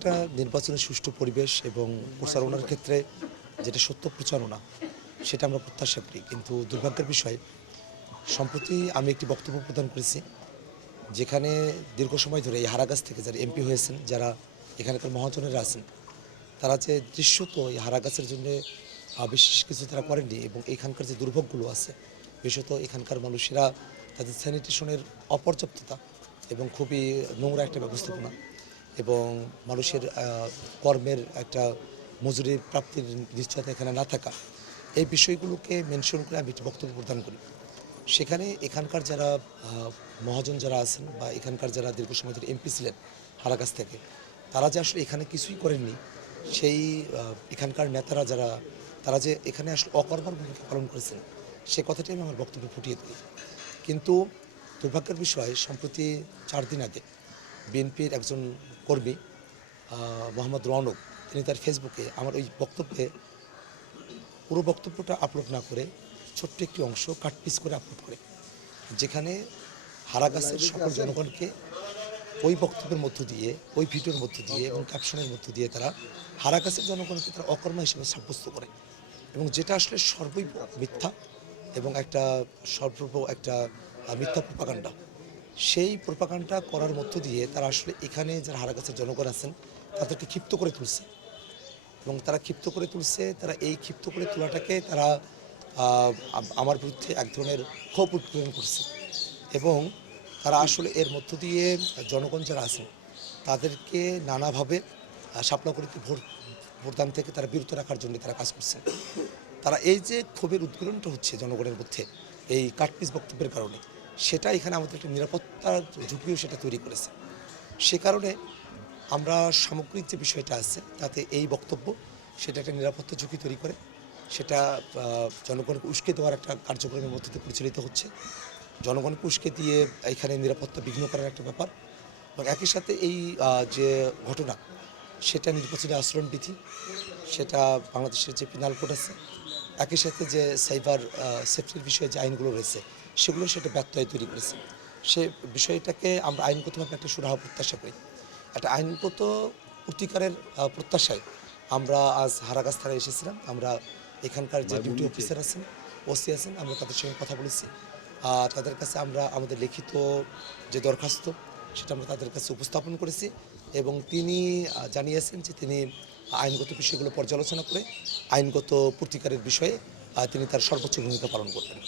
একটা নির্বাচনের সুষ্ঠু পরিবেশ এবং প্রচারণার ক্ষেত্রে যেটা সত্য প্রচারণা সেটা আমরা প্রত্যাশা করি, কিন্তু দুর্ভাগ্যের বিষয় সম্প্রতি আমি একটি বক্তব্য প্রদান করেছি যেখানে দীর্ঘ সময় ধরে এই হারাগাছ থেকে যারা এমপি হয়েছেন, যারা এখানকার মহাজনেরা আছেন, তারা যে দৃশ্যত এই হারাগাছের জন্য বিশেষ কিছু তারা করেননি এবং এখানকার যে দুর্ভোগগুলো আছে, বিশেষত এখানকার মানুষেরা তাদের স্যানিটেশনের অপর্যাপ্ততা এবং খুবই নোংরা একটা ব্যবস্থাপনা এবং মানুষের কর্মের একটা মজুরির প্রাপ্তির নিশ্চয়তা এখানে না থাকা, এই বিষয়গুলোকে মেনশন করে আমি একটি বক্তব্য প্রদান করি। সেখানে এখানকার যারা মহাজন যারা আছেন বা এখানকার যারা দীর্ঘ সময় ধরে এমপি ছিলেন হারাগাছ থেকে, তারা যে আসলে এখানে কিছুই করেননি, সেই এখানকার নেতারা যারা তারা যে এখানে আসলে অকর্মার ভূমিকা পালন করেছেন, সে কথাটি আমি আমার বক্তব্যে ফুটিয়ে দিই। কিন্তু দুর্ভাগ্যের বিষয় সম্প্রতি 4 দিন আগে বিএনপির একজন কর্মী মোহাম্মদ রৌনক, তিনি তার ফেসবুকে আমার ওই বক্তব্যে পুরো বক্তব্যটা আপলোড না করে ছোট্ট একটি অংশ কাটপিস করে আপলোড করে, যেখানে হারাগাছের সকল জনগণকে ওই বক্তব্যের মধ্য দিয়ে, ওই ভিডিওর মধ্য দিয়ে এবং ক্যাপশনের মধ্য দিয়ে তারা হারাগাছের জনগণকে তারা অকর্মা হিসেবে সাব্যস্ত করে, এবং যেটা আসলে সর্বই মিথ্যা এবং একটা সর্ব একটা মিথ্যা প্রোপাগান্ডা। সেই প্রোপাগান্ডা করার মধ্য দিয়ে তারা আসলে এখানে যারা হারাগাছের জনগণ আছেন তাদেরকে ক্ষিপ্ত করে তুলছে, এবং তারা ক্ষিপ্ত করে তুলছে। তারা এই ক্ষিপ্ত করে তোলাটাকে তারা আমার বিরুদ্ধে এক ধরনের ক্ষোভ উৎপীড়ন করছে, এবং তারা আসলে এর মধ্য দিয়ে জনগণ যারা আছেন তাদেরকে নানাভাবে শাপলা করিতে ভোটদান থেকে তারা বিরত রাখার জন্য তারা কাজ করছেন। তারা এই যে ক্ষোভের উদ্গীরণটা হচ্ছে জনগণের মধ্যে এই কাটপিস বক্তব্যের কারণে, সেটা এখানে আমাদের একটা নিরাপত্তার ঝুঁকিও সেটা তৈরি করেছে। সে কারণে আমরা সামগ্রিক যে বিষয়টা আছে তাতে এই বক্তব্য সেটা একটা নিরাপত্তা ঝুঁকি তৈরি করে, সেটা জনগণকে উস্কে দেওয়ার একটা কার্যক্রমের মধ্যে দিয়ে পরিচালিত হচ্ছে, জনগণকে উস্কে দিয়ে এখানে নিরাপত্তা বিঘ্ন করার একটা ব্যাপার। এবং একই সাথে এই যে ঘটনা, সেটা নির্বাচনী আচরণবিধি, সেটা বাংলাদেশের যে পিনাল কোড আছে, একই সাথে যে সাইবার সেফটির বিষয়ে যে আইনগুলো রয়েছে সেগুলো সেটা ব্যত্যয় তৈরি করেছে। সে বিষয়টাকে আমরা আইনগতভাবে একটা সুরাহা প্রত্যাশা করি। একটা আইনগত প্রতিকারের প্রত্যাশায় আমরা আজ হারাগাছ থানায় এসেছিলাম। আমরা এখানকার যে ডিউটি অফিসার আছেন, ওসি আছেন, আমরা তাদের সঙ্গে কথা বলেছি। তাদের কাছে আমরা আমাদের লিখিত যে দরখাস্ত সেটা আমরা তাদের কাছে উপস্থাপন করেছি, এবং তিনি জানিয়েছেন যে তিনি আইনগত বিষয়গুলো পর্যালোচনা করে আইনগত প্রতিকারের বিষয়ে তিনি তার সর্বোচ্চ ভূমিকা পালন করবেন।